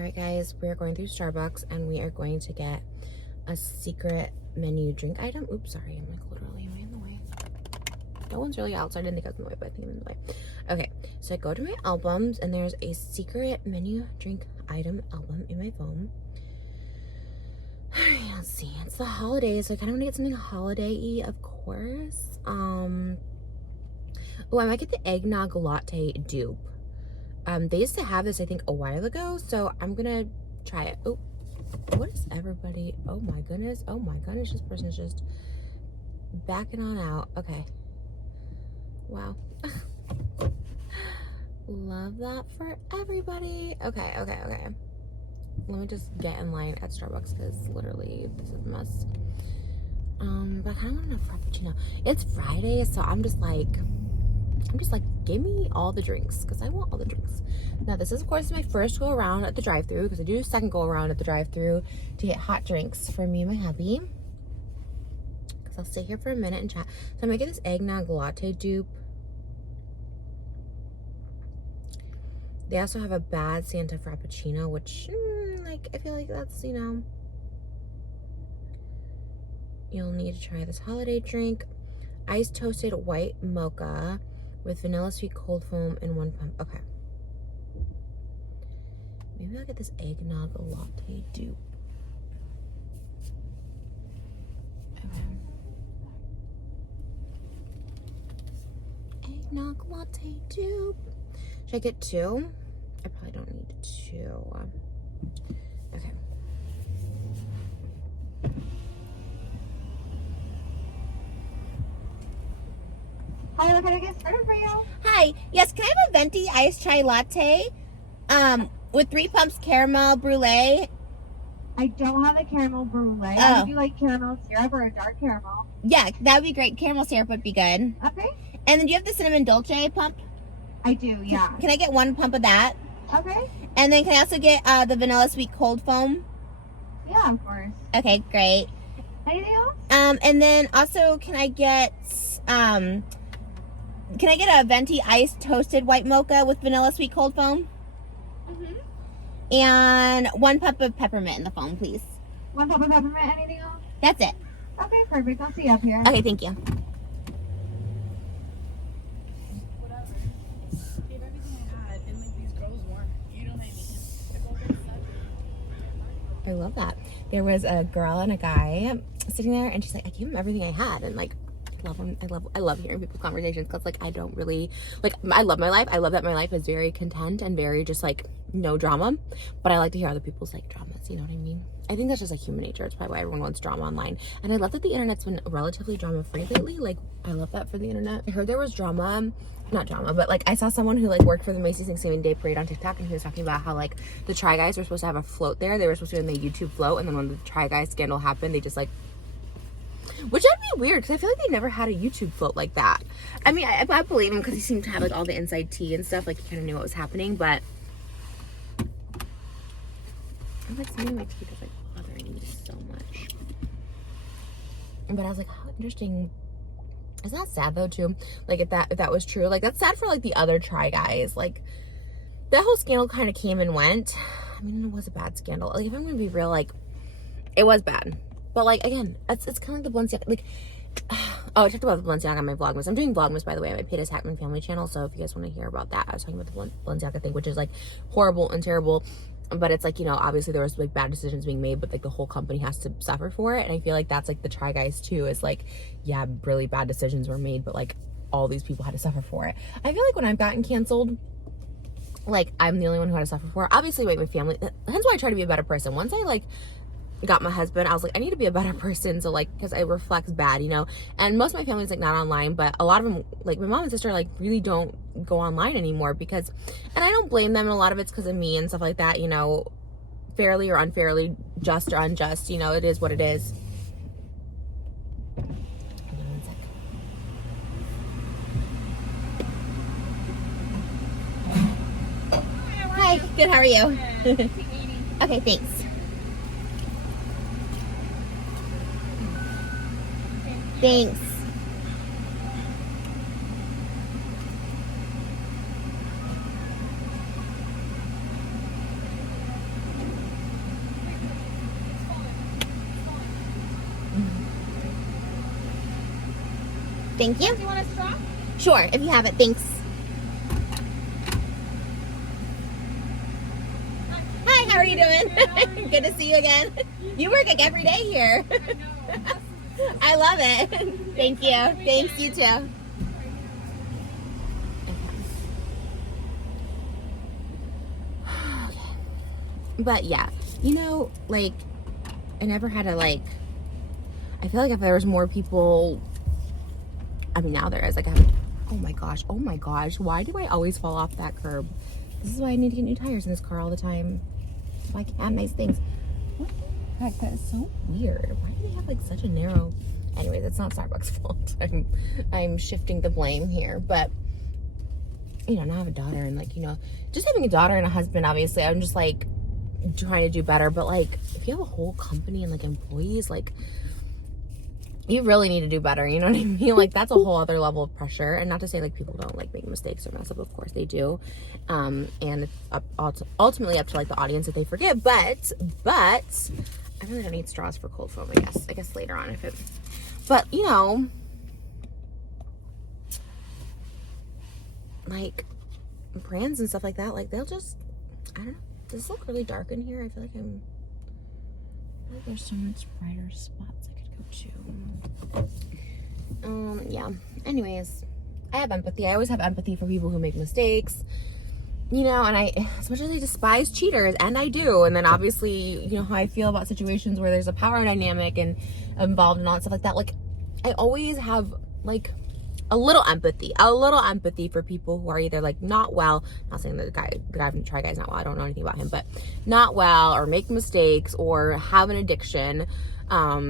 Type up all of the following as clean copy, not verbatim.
Alright guys, we're going through Starbucks and we are going to get a secret menu drink item. Oops, sorry, I'm like literally in the way. No one's really outside. I didn't think I was in the way, but I think I'm in the way. Okay, so I go to my albums and there's a secret menu drink item album in my phone. Alright, let's see. It's the holidays, so I kind of want to get something holiday-y, of course. Oh, I might get the Eggnog Latte dupe. They used to have this, I think, a while ago, so I'm gonna try it. Oh, what is everybody? Oh my goodness, this person's just backing on out. Okay. Wow. Love that for everybody. Okay. Let me just get in line at Starbucks because literally this is a mess. But I kind of want a frappuccino. It's Friday, so I'm just like, give me all the drinks because I want all the drinks. Now, this is, of course, my first go around at the drive-thru because I do a second go around at the drive-thru to get hot drinks for me and my hubby. Because I'll stay here for a minute and chat. So I'm gonna get this Eggnog Latte dupe. They also have a Bad Santa Frappuccino, which, I feel like that's, you'll need to try this holiday drink. Iced toasted white mocha with vanilla sweet cold foam and 1 pump. Okay. Maybe I'll get this Eggnog Latte dupe. Okay. Eggnog Latte dupe. Should I get 2? I probably don't need 2. Okay. Hi, what can I get started for you? Hi. Yes, can I have a venti iced chai latte? With 3 pumps caramel brulee. I don't have a caramel brulee. Oh. Would you like caramel syrup or a dark caramel? Yeah, that would be great. Caramel syrup would be good. Okay. And then do you have the cinnamon dolce pump? I do, yeah. Can I get 1 pump of that? Okay. And then can I also get the vanilla sweet cold foam? Yeah, of course. Okay, great. Anything else? And then also can I get a venti iced toasted white mocha with vanilla sweet cold foam? Mm-hmm. And 1 pump of peppermint in the foam, please. 1 pump of peppermint, anything else? That's it. Okay, perfect. I'll see you up here. Okay, thank you. Whatever. Gave everything I had, and like these girls weren't. You know what I mean? They're both very sad. I love that. There was a girl and a guy sitting there, and she's like, I gave him everything I had, and like, I love them. I love hearing people's conversations because like I don't really like. I love my life. I love that my life is very content and very just like no drama. But I like to hear other people's like dramas. You know what I mean? I think that's just like human nature. It's probably why everyone wants drama online. And I love that the internet's been relatively drama free lately. Like I love that for the internet. I heard there was drama. Not drama, but like I saw someone who like worked for the Macy's Thanksgiving Day Parade on TikTok, and he was talking about how like the Try Guys were supposed to have a float there. They were supposed to be on the YouTube float, and then when the Try Guys scandal happened, they just like, which that'd be weird because I feel like they never had a YouTube float like that. I mean, I believe him because he seemed to have like all the inside tea and stuff. Like he kind of knew what was happening, but I'm like something in my teeth is like bothering me so much. But I was like, how interesting. Isn't that sad though too? Like if that was true, like that's sad for like the other Try Guys. Like that whole scandal kind of came and went. I mean, it was a bad scandal. Like if I'm gonna be real, like it was bad. But like again, it's kind of like the Balenciaga. Like oh, I talked about the Balenciaga on my Vlogmas. I'm doing Vlogmas, by the way, on my Peter's Hackman family channel. So if you guys want to hear about that, I was talking about the Balenciaga thing, which is like horrible and terrible. But it's like, obviously there was like bad decisions being made, but like the whole company has to suffer for it. And I feel like that's like the Try Guys too, is like, yeah, really bad decisions were made, but like all these people had to suffer for it. I feel like when I've gotten canceled, like I'm the only one who had to suffer for it. Obviously, like my family, hence why I try to be a better person. Once I like got my husband, I was like, I need to be a better person. So like, because it reflects bad, and most of my family's like not online, but a lot of them, like my mom and sister, like really don't go online anymore because, and I don't blame them, and a lot of it's because of me and stuff like that, fairly or unfairly, just or unjust, it is what it is. Hi, good, how are you? Okay, thanks. Thanks. Thank you. Do you want a straw? Sure, if you have it. Thanks. Hi, how are you doing? Good, how are you? Good to see you again. You work like every day here. I know. I love it. Thank you. Thanks, you too. But yeah, you know, like, I never had to, like, I feel like if there was more people, I mean, now there is, like, oh my gosh, why do I always fall off that curb? This is why I need to get new tires in this car all the time, so I can have nice things. What the heck, that is so weird. Why do they have, like, such a narrow, anyways, it's not Starbucks' fault. I'm shifting the blame here, but, you know, now I have a daughter, and, like, you know, just having a daughter and a husband, obviously, I'm just, like, trying to do better, but, like, if you have a whole company and, like, employees, like, you really need to do better, you know what I mean? Like, that's a whole other level of pressure. And not to say, like, people don't, like, make mistakes or mess up, of course they do, and it's ultimately up to, like, the audience if they forget, but I really don't need straws for cold foam, I guess later on if it, but, you know, like, brands and stuff like that, like, they'll just, I don't know. Does this look really dark in here? I feel like there's so much brighter spots I could go to. Yeah. Anyways, I have empathy. I always have empathy for people who make mistakes. You know, and as much as I despise cheaters, and I do, and then obviously, you know, how I feel about situations where there's a power dynamic and involved and all that stuff like that, like, I always have, like, a little empathy for people who are either, like, not well, not saying that the guy from Try Guy's not well, I don't know anything about him, but not well, or make mistakes, or have an addiction, I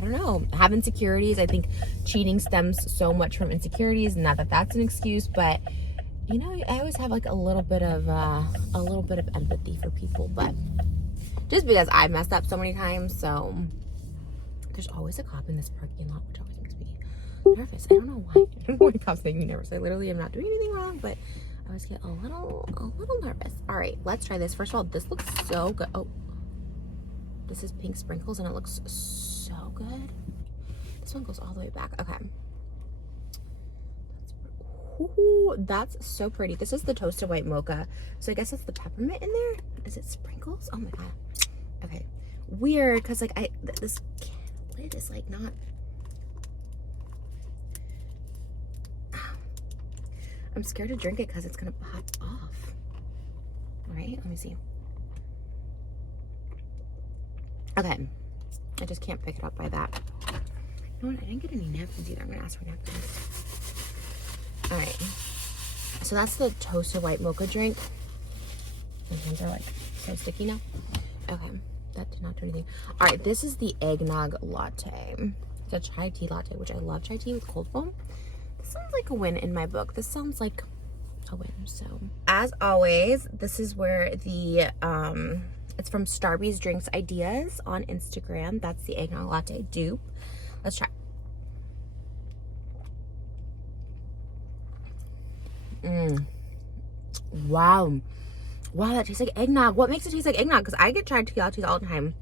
don't know, have insecurities. I think cheating stems so much from insecurities, not that that's an excuse, but, you know, I always have, like, a little bit of empathy for people, but just because I've messed up so many times, so there's always a cop in this parking lot, which always makes me nervous. I don't know why. I don't know why cops make me nervous. I literally am not doing anything wrong, but I always get a little nervous. All right, let's try this. First of all, this looks so good. Oh, this is pink sprinkles, and it looks so good. This one goes all the way back. Okay. Ooh, that's so pretty. This is the toasted white mocha. So I guess it's the peppermint in there. Is it sprinkles? Oh my god. Okay. Weird, because, like, this lid is, like, not. I'm scared to drink it because it's gonna pop off. Right? Let me see. Okay. I just can't pick it up by that. You know what? I didn't get any napkins either. I'm gonna ask for napkins. Alright. So that's the toasted white mocha drink. My hands are, like, so sticky now. Okay. That did not do anything. Alright, this is the eggnog latte. It's a chai tea latte, which I love chai tea with cold foam. This sounds like a win in my book. This sounds like a win. So, as always, this is where the, it's from Starby's Drinks Ideas on Instagram. That's the eggnog latte dupe. Let's try. Wow. Wow, that tastes like eggnog. What makes it taste like eggnog? Because I get chai tea lattes all the time.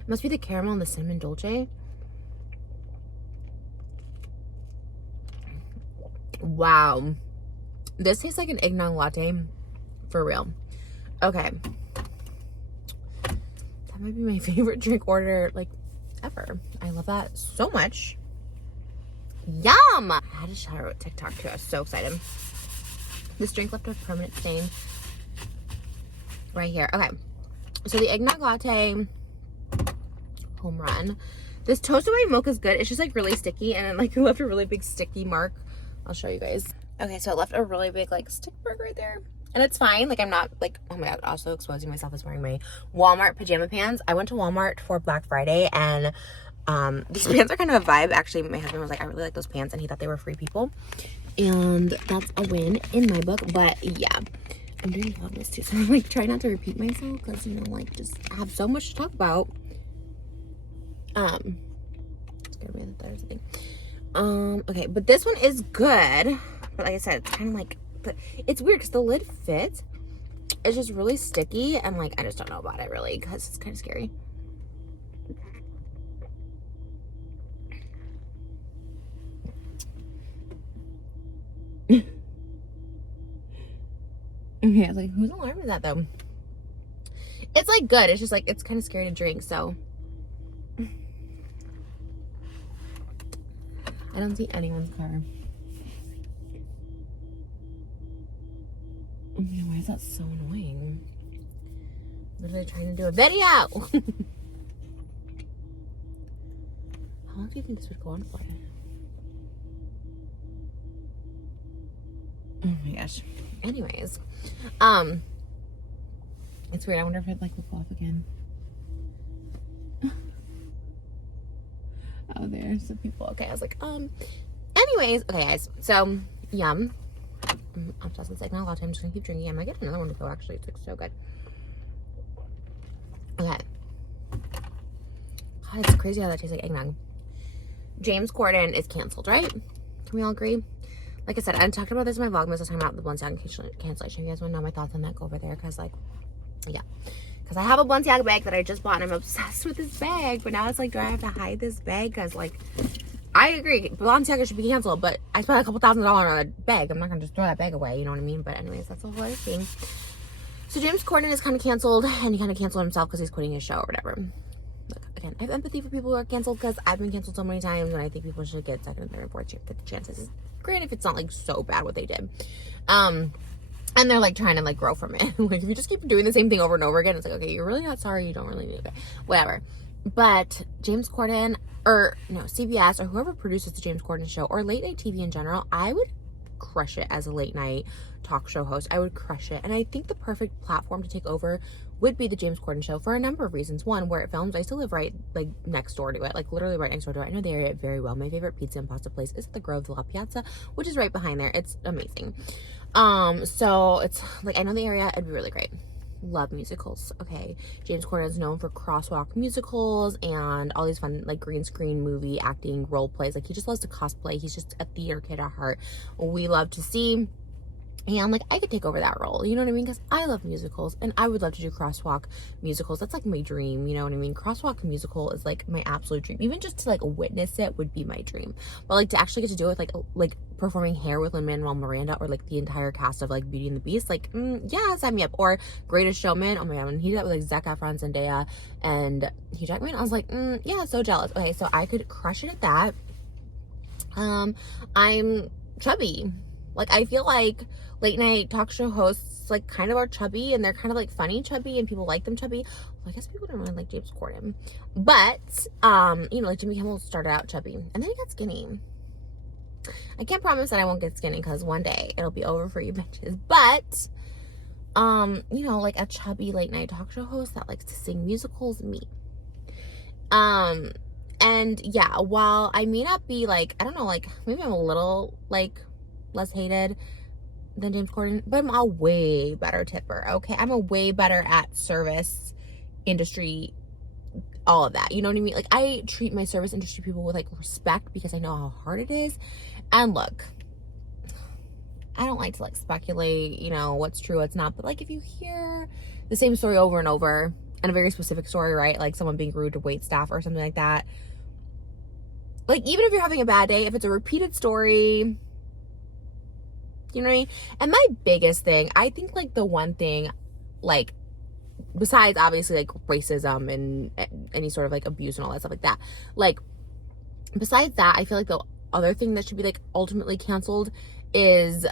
It must be the caramel and the cinnamon dolce. Wow. This tastes like an eggnog latte for real. Okay. That might be my favorite drink order, like, ever. I love that so much. Yum! I had to shout out TikTok too. I was so excited. This drink left a permanent stain right here. Okay. So the eggnog latte, home run. This toasted white mocha is good. It's just, like, really sticky, and, like, it left a really big sticky mark. I'll show you guys. Okay, so it left a really big, like, stick mark right there. And it's fine. Like, I'm not, like, oh my god, also exposing myself as wearing my Walmart pajama pants. I went to Walmart for Black Friday, and these pants are kind of a vibe. Actually, my husband was like, I really like those pants, and he thought they were Free People. And that's a win in my book. But yeah, I'm doing vlogmas too, so I'm, like, trying not to repeat myself, because, you know, like, just I have so much to talk about. Scared me that there's a thing. Okay, but this one is good, but like I said, it's kind of like, it's weird because the lid fits. It's just really sticky, and, like, I just don't know about it really, because it's kind of scary. Okay, I was like, whose alarm is that though? It's like good. It's just like, it's kind of scary to drink, so. I don't see anyone's car. Oh man, why is that so annoying? Literally trying to do a video. How long do you think this would go on for? Oh my gosh. Anyways, it's weird. I wonder if it like will go off again. Oh, there's some people. Okay, I was like, anyways, okay, guys. So, yum. I'm obsessed with Eggnog Latte. I'm just gonna keep drinking. I might get another one to go. Actually, it's like so good. Okay. God, it's crazy how that tastes like eggnog. James Corden is canceled, right? Can we all agree? Like I said, I talked about this in my vlogmas last time about the Balenciaga cancellation. If you guys want to know my thoughts on that, go over there. Because, like, yeah. Because I have a Balenciaga bag that I just bought, and I'm obsessed with this bag. But now it's like, do I have to hide this bag? Because, like, I agree. Balenciaga should be canceled. But I spent a couple $1,000s on a bag. I'm not going to just throw that bag away. You know what I mean? But anyways, that's the whole other thing. So James Corden is kind of canceled. And he kind of canceled himself because he's quitting his show or whatever. Look, again, I have empathy for people who are canceled because I've been canceled so many times. And I think people should get second and third and fourth chances. Granted, if it's not like so bad what they did. And they're like trying to like grow from it. Like if you just keep doing the same thing over and over again, it's like, okay, you're really not sorry, you don't really need it. Whatever. But James Corden, or no, CBS or whoever produces the James Corden show or late night TV in general, I would crush it as a late night talk show host. I would crush it. And I think the perfect platform to take over would be the James Corden show for a number of reasons. One, where it films. I used to live right like next door to it, like literally right next door to it. I know the area very well. My favorite pizza and pasta place is at the Grove La Piazza, which is right behind there. It's amazing. So it's like, I know the area. It'd be really great. Love musicals. Okay, James Corden is known for crosswalk musicals and all these fun like green screen movie acting role plays. Like he just loves to cosplay. He's just a theater kid at heart. We love to see. And like I could take over that role, you know what I mean? Because I love musicals and I would love to do crosswalk musicals. That's like my dream, you know what I mean? Crosswalk musical is like my absolute dream. Even just to like witness it would be my dream. But like to actually get to do it with like performing Hair with Lin-Manuel Miranda or like the entire cast of like Beauty and the Beast, like yeah, sign me up. Or Greatest Showman. Oh my god, when he did that with like Zac Efron, Zendaya, and Hugh Jackman, I was like, yeah, so jealous. Okay, so I could crush it at that. I'm chubby. Like I feel like late night talk show hosts like kind of are chubby and they're kind of like funny chubby and people like them chubby. Well, I guess people don't really like James Corden. But, you know, like Jimmy Kimmel started out chubby and then he got skinny. I can't promise that I won't get skinny because one day it'll be over for you bitches. But, you know, like a chubby late night talk show host that likes to sing musicals, me. And yeah, while I may not be like, I don't know, like maybe I'm a little like less hated than James Corden, but I'm a way better tipper, okay? I'm a way better at service industry, all of that, you know what I mean? Like I treat my service industry people with like respect because I know how hard it is. And look, I don't like to like speculate, you know, what's true, what's not, but like if you hear the same story over and over and a very specific story, right? Like someone being rude to wait staff or something like that, like even if you're having a bad day, if it's a repeated story, you know what I mean? And my biggest thing, I think like the one thing, like besides obviously like racism and any sort of like abuse and all that stuff like that, like besides that, I feel like the other thing that should be like ultimately canceled is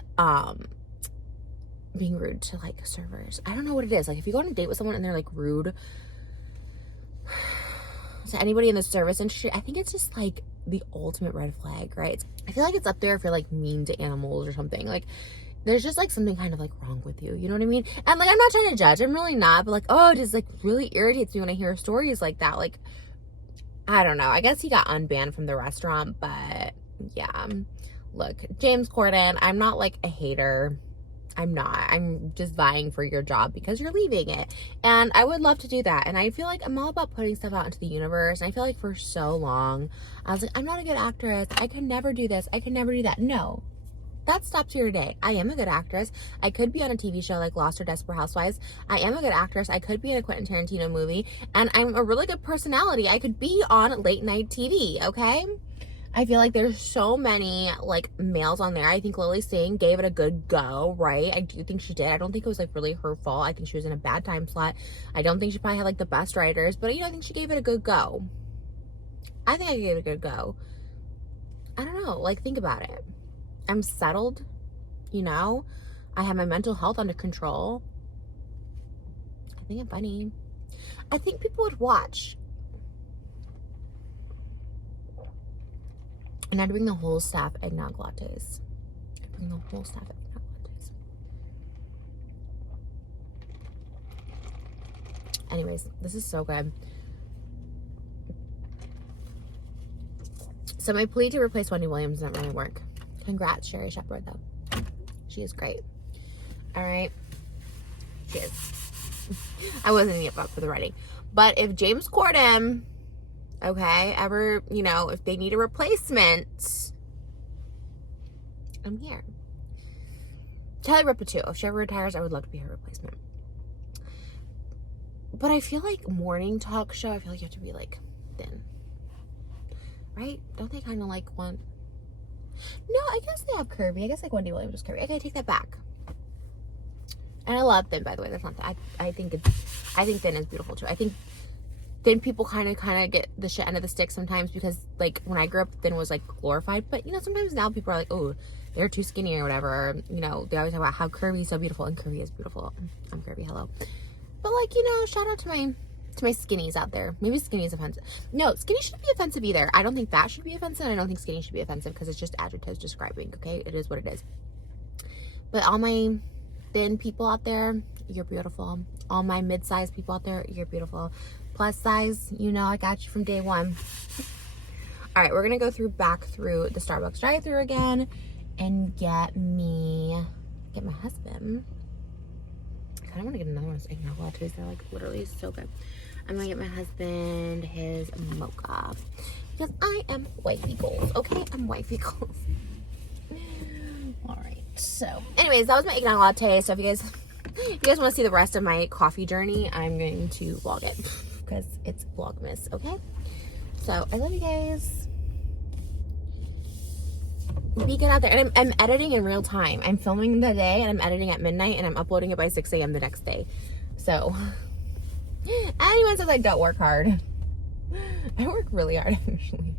being rude to like servers. I don't know what it is. Like if you go on a date with someone and they're like rude to anybody in the service industry, I think it's just like the ultimate red flag, right? I feel like it's up there if you're like mean to animals or something. Like there's just like something kind of like wrong with you, you know what I mean? And like I'm not trying to judge, I'm really not, but like, oh, it just like really irritates me when I hear stories like that. Like I don't know, I guess he got unbanned from the restaurant, but yeah, look, James Corden, I'm not like a hater. I'm not. I'm just vying for your job because you're leaving it. And I would love to do that. And I feel like I'm all about putting stuff out into the universe. And I feel like for so long, I was like, I'm not a good actress. I can never do this. I can never do that. No, that stops here today. I am a good actress. I could be on a TV show like Lost or Desperate Housewives. I am a good actress. I could be in a Quentin Tarantino movie. And I'm a really good personality. I could be on late night TV, okay? I feel like there's so many like males on there. I think Lily Singh gave it a good go, right? I do think she did. I don't think it was like really her fault. I think she was in a bad time slot. I don't think she probably had like the best writers, but I think she gave it a good go. I think I gave it a good go. I don't know. Like, think about it. I'm settled, I have my mental health under control. I think I'm funny. I think people would watch. And I'd bring the whole staff eggnog lattes. I'd bring the whole staff eggnog lattes. Anyways, this is so good. So my plea to replace Wendy Williams didn't really work. Congrats, Sherry Shepherd, though. She is great. All right. She is. I wasn't even up for the writing. But if James Corden, okay, ever, if they need a replacement, I'm here. Kelly Ripa, too. If she ever retires, I would love to be her replacement. But I feel like morning talk show, I feel like you have to be, like, thin. Right? Don't they kind of, like, want... No, I guess they have curvy. I guess, like, Wendy Williams was curvy. Okay, take that back. And I love thin, by the way. That's not that. I think thin is beautiful, too. I think thin people kind of get the shit end of the stick sometimes because, like, when I grew up, thin was, like, glorified. But, sometimes now people are like, oh, they're too skinny or whatever. Or, they always talk about how curvy is so beautiful. And curvy is beautiful. I'm curvy. Hello. But, like, shout out to my skinnies out there. Maybe skinny is offensive. No, skinny shouldn't be offensive either. I don't think that should be offensive. I don't think skinny should be offensive because it's just adjectives describing, okay? It is what it is. But all my thin people out there, you're beautiful. All my mid-sized people out there, you're beautiful. Plus size, I got you from day one. All right, we're going to go back through the Starbucks drive-thru again and get my husband. I kind of want to get another one of those eggnog lattes. They're like literally so good. I'm going to get my husband his mocha because I am wifey goals, okay? I'm wifey goals. All right, so anyways, that was my eggnog latte. So if you guys want to see the rest of my coffee journey, I'm going to vlog it because it's Vlogmas, okay? So I love you guys. Be good out there. And I'm editing in real time. I'm filming the day and I'm editing at midnight and I'm uploading it by 6 a.m. the next day. So anyone says I don't work hard, I work really hard actually.